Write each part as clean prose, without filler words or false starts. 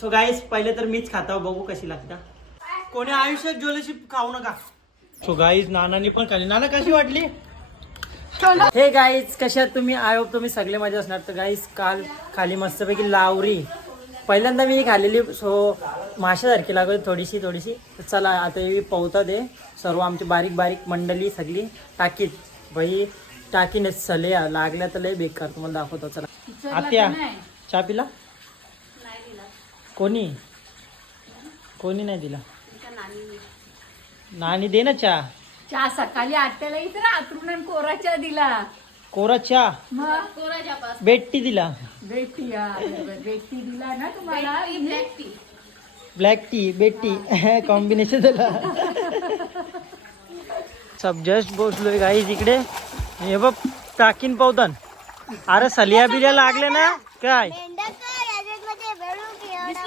So guys पहिले तर मीच खाता बघू कशी लागता. कोणी आयुष्यात ज्वेलरशी खाऊ नका. सो गाईस नानानी पण खाली. नाना कशी वाटली? हे गाईज कशात तुम्ही? आय होप तुम्ही सगळे मजा असणार. तर गाईज काल खाली मस्तपैकी लावरी पहिल्यांदा मी खाल्लेली. सो माशासारखी लागत थोडीशी. तर चला आता हे पवता दे सर्व आमची बारीक बारीक मंडळी सगळी टाकीत. बाई टाकीने सल्या लागल्या तर लय बेकार. तुम्हाला दाखवतो चला. आत्या चहा पिला? कोणी नाही दिला? नानी दे ना चहा. चहा सकाळी आत्याला इतर आतरून कोरा चहा दिला. कोरा चहा बेट्टी दिला. बेटी दिला ना तुम्हाला. ब्लॅक टी बेट्टी कॉम्बिनेशन झाला. सब जस्ट पोचलोय गाईज इकडे. हे बघ टाकीन पावतान. अरे सलिया बिल्या लागले ना काय?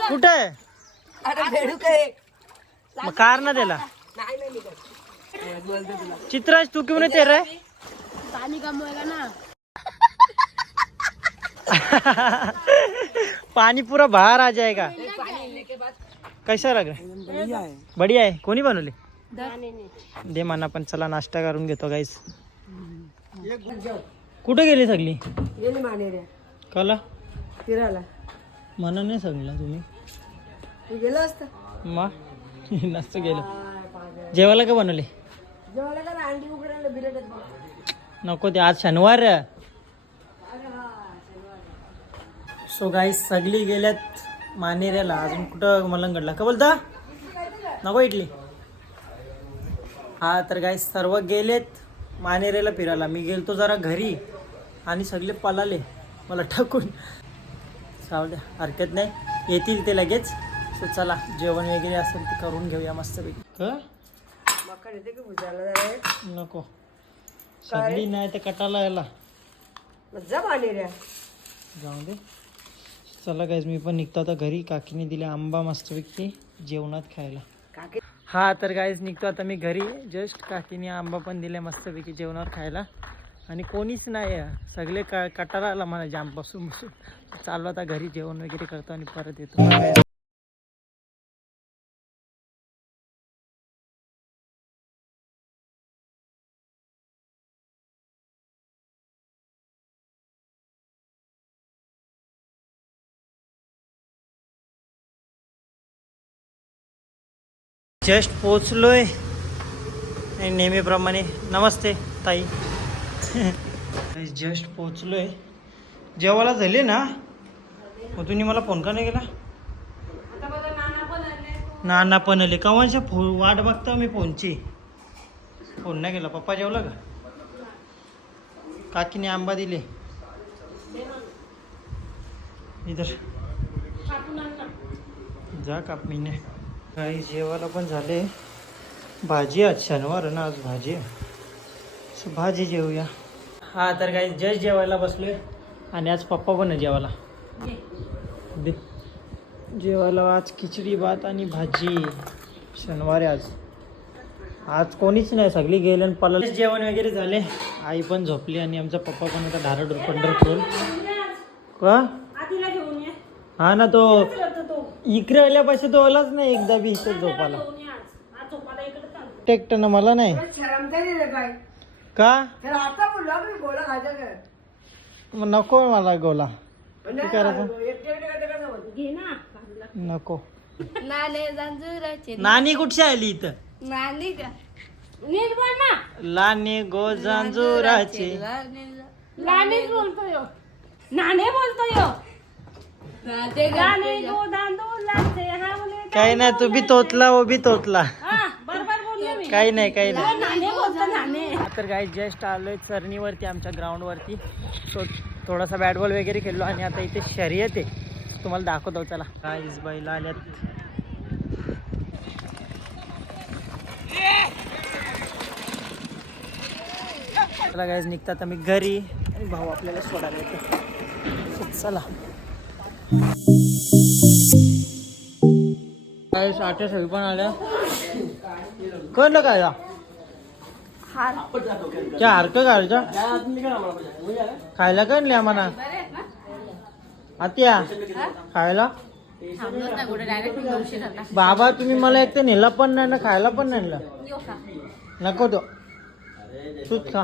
कुठे मग कार ना त्याला चित्राज तू क्यों नहीं तेरा है? पाणी कमवायला ना. पानी पूरा बाहर आ जाएगा. कैसा लग रहा है? बढ़िया है. कोणी बनवले? दे मना पण. चला नाश्ता करून घेतो गाईस. कुठे गेली सगळी? कला फिरायला मना नाही सांगला तुम्ही. तू गेला असता मग नसतं गेलो. जेवायला का बनवले? जेवायला का अंडी उघडायला बिरडत. नको ते आज शनिवार. सो गाईस सगळी गेल्यात मानेऱ्याला. अजून कुठं मलंगडला का बोलता? नको इडली. हा तर गाईस सर्व गेलेत मानेऱ्याला फिरायला. मी गेलतो जरा घरी आणि सगळे पळाले मला टाकून. सावल्या हरकत नाही, येतील ते लगेच. सो चला जेवण वगैरे असेल ते करून घेऊया मस्तपैकी. नको सगळी नाही तर कटाला यायला जाऊ दे. चला गाईज मी पण निघतो आता घरी. काकीने दिले आंबा मस्तपैकी जेवणात खायला. हा तर गाईज निघतो आता मी घरी. जस्ट काकीने आंबा पण दिले मस्तपैकी जेवणावर खायला. आणि कोणीच नाही सगळे कटाला आला मला जामपासून बसून. चाललो आता घरी जेवण वगैरे करतो आणि परत येतो. जस्ट पोचलोय नेहमीप्रमाणे. नमस्ते ताई. जस्ट पोचलोय. जेवायला झाले ना मग तुम्ही मला फोन का नाही केला? नाना पण आले कवांच्या वाट बघता मी फोनची. फोन नाही केला. पप्पा जेवला का? काकीने आंबा दिले इधर जा कापमीने. काही जेवायला पण झाले. भाजी आज शनिवार ना, आज भाजी आहे. भाजी जेवूया. हा तर काही जस्ट जेवायला बसलोय आणि आज पप्पा पण आहे जेवायला. दे जेवायला आज खिचडी भात आणि भाजी. शनिवार आहे आज. आज कोणीच नाही, सगळी गेले आणि पळाले. जेवण वगैरे झाले. आई पण झोपली आणि आमचा पप्पा पण आता धारड पंढरपूर का. हा ना तो इकडे आल्यापासून तो आलाच नाही एकदा बी इकडे झोपाला. टेकटं मला नाही का. मग नको मला गोला करायचं. नको. नानी कुठची आली इथं? नानी का नीट बोल ना. लाने गो जांजुराचे. नानीच बोलतोय. नाने बोलतोय. काही नाही, तू बी तोतला वो बी तोतला. काही नाही तर काही जस्ट आलोय चरणीवरती आमच्या ग्राउंडवरती. तो थोडासा बॅट बॉल वगैरे खेळलो आणि आता इथे शर्यत आहे तुम्हाला दाखवतो. चला गाईज बैला आल्यात. चला गाईज निघतात आम्ही घरी आणि भाऊ आपल्याला सोडायला येतो. चला गाईज आट्या सगळी पण आल्या. कळलं काय त्या हारकं काढच्या खायला कळले आम्हाला. आत्या खायला थांबलोच नाही कुठे डायरेक्ट मी उशीर झाला. बाबा तुम्ही मला एक तर नेला पण नाही ना खायला पण नाही नेलं. यो खा. नको तो तूच खा.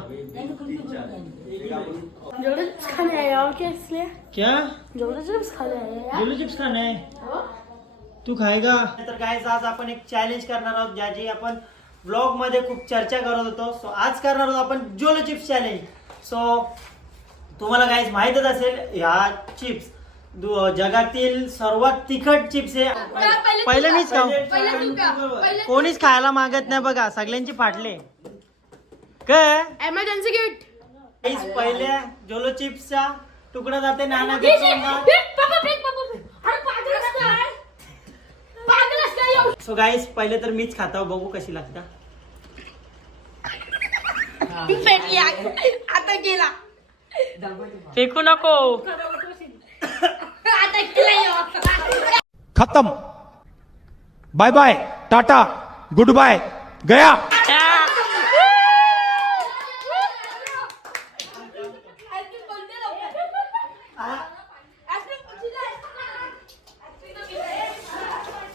जोड़े चिप्स खाने आए और क्या इसलिए क्या जोड़े चिप्स खाने आए यार जोलो चिप्स खाना है तू खाएगा. तर काय आज आपण एक चॅलेंज करणार आहोत ज्याची आपण ब्लॉग मध्ये खूप चर्चा करत होतो. सो आज करणार आहोत आपण जोलो चिप्स चॅलेंज. सो तुम्हाला काहीच माहीतच असेल ह्या चिप्स जगातील सर्वात तिखट चिप्स आहे. पहिले मीच खाऊ. कोणीच खायला मागत नाही बघा सगळ्यांची फाटले काय. इमरजेंसी किट पहिले जोलो चिप्सचा तुकडा जाते नाना पापा फेक अरे पागलच काय सो गाईस पहिले तर मीच खाता बघू कशी लागता. फेकली आता गेला फेकू नको. आता गेला खत्म bye bye tata goodbye गया.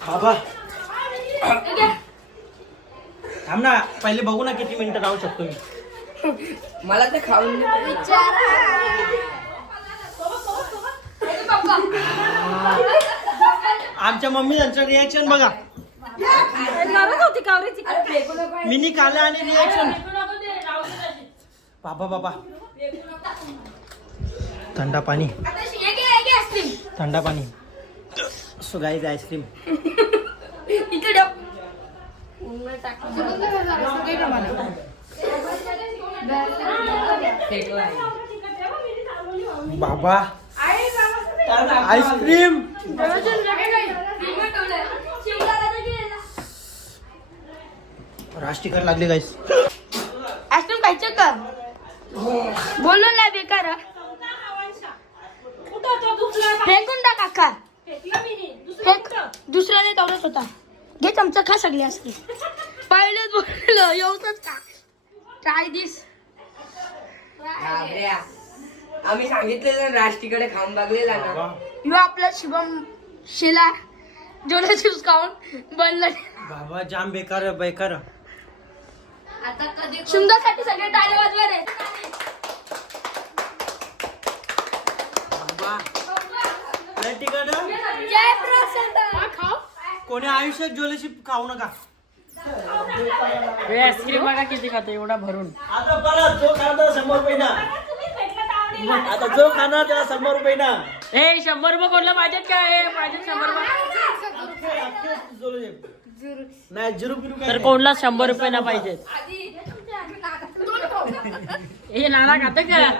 बाबा थांब ना पहिले बघू ना किती मिनिटं राहू शकतो मी. मला तर खाऊन आमच्या मम्मी त्यांचं रिॲक्शन बघा. मिनी खाल्ला आणि रिॲक्शन बाबा बाबा. थंडा पाणी थंडा पाणी. सो गाईज आईस्क्रीम बाबा आईस्क्रीम राष्ट्रीय लागले गाईस. आईस्क्रीम खायचं का बोललो ना बेकार फेकून टाक अक्का फेक दुसऱ्याने तेवढाच होता. घे चमचा खा सगळी असते पहिलेच बोललो एवढंच का ट्राय दिस. आम्ही सांगितलेलं राष्ट्रीकडे खाऊन बघलेला ना. यो आपला शिवम शिला जोडे चिप्स खाऊन बनलं. बाबा जाम बेकार बेकार. आता कधी सुंदरसाठी सगळे टाळे वाजवा रे. बाबा लय तिखट हं? जय प्रसन्न खाऊ कोणी आयुष्यात ज्वेलरी खाऊ नका. आईस्क्रीम बघा किती खातो एवढा भरून. आता परत जो खाणार 100 रुपये ना. आता जो खाणार त्याला 100 रुपये ना. ए 100 रुपये कोणला पाहिजेत काय पाहिजे 100 रुपये नाही 0 रुपये तर कोणला 100 रुपये ना पाहिजेत. हे नाना खात का.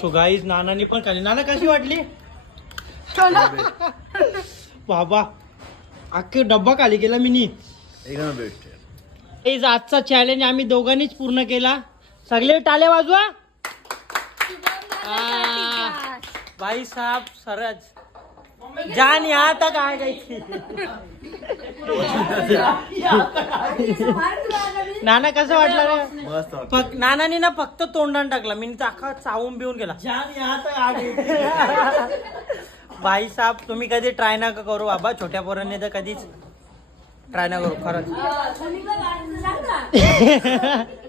सो गाईज नानानी पण खाली. नाना कशी वाटली बाबा अख्खे डब्बा खाली केला मिनी. आजचा चॅलेंज आम्ही दोघांनीच पूर्ण केला. सगळे टाळे वाजवा. भाई साहब सरज जान यहाँ तक आ गई थी. नाना कसं वाटलं रे. नानानी ना फक्त तोंडान टाकला मी अख्खा चावून बिवून गेला. जान यहाँ तक आ गई. भाई साहब तुम्ही कधी ट्राय नका करू बाबा. छोट्या पोरांनी तर कधीच ट्राय ना करू खरंच.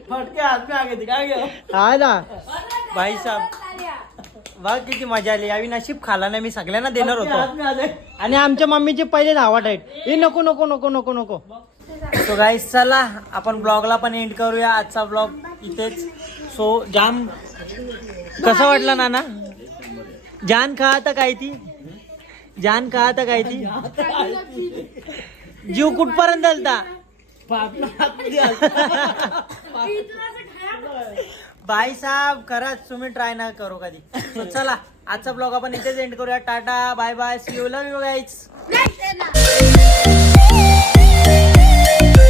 फटके हात में आगे दिखा गया. हा ना भाई साहब बघ किती मजा आली. यावी नशीब खाला नाही मी सगळ्यांना देणार होतो. आणि आमच्या मम्मीचे पहिले धावट आहेत. हे नको नको नको नको नको. सो गाईस चला आपण ब्लॉगला पण एंड करूया. आजचा ब्लॉग इथेच. सो जाम कसं वाटलं नाना. जान खा आता काय ती जान खा आता काय ती जीव कुठपर्यंत आलता. भाई साहब खरंच तुम्ही ट्राय ना करू कधी. So, चला आजचा ब्लॉग आपण इथेच एंड करूया. Tata bye bye see you love you guys.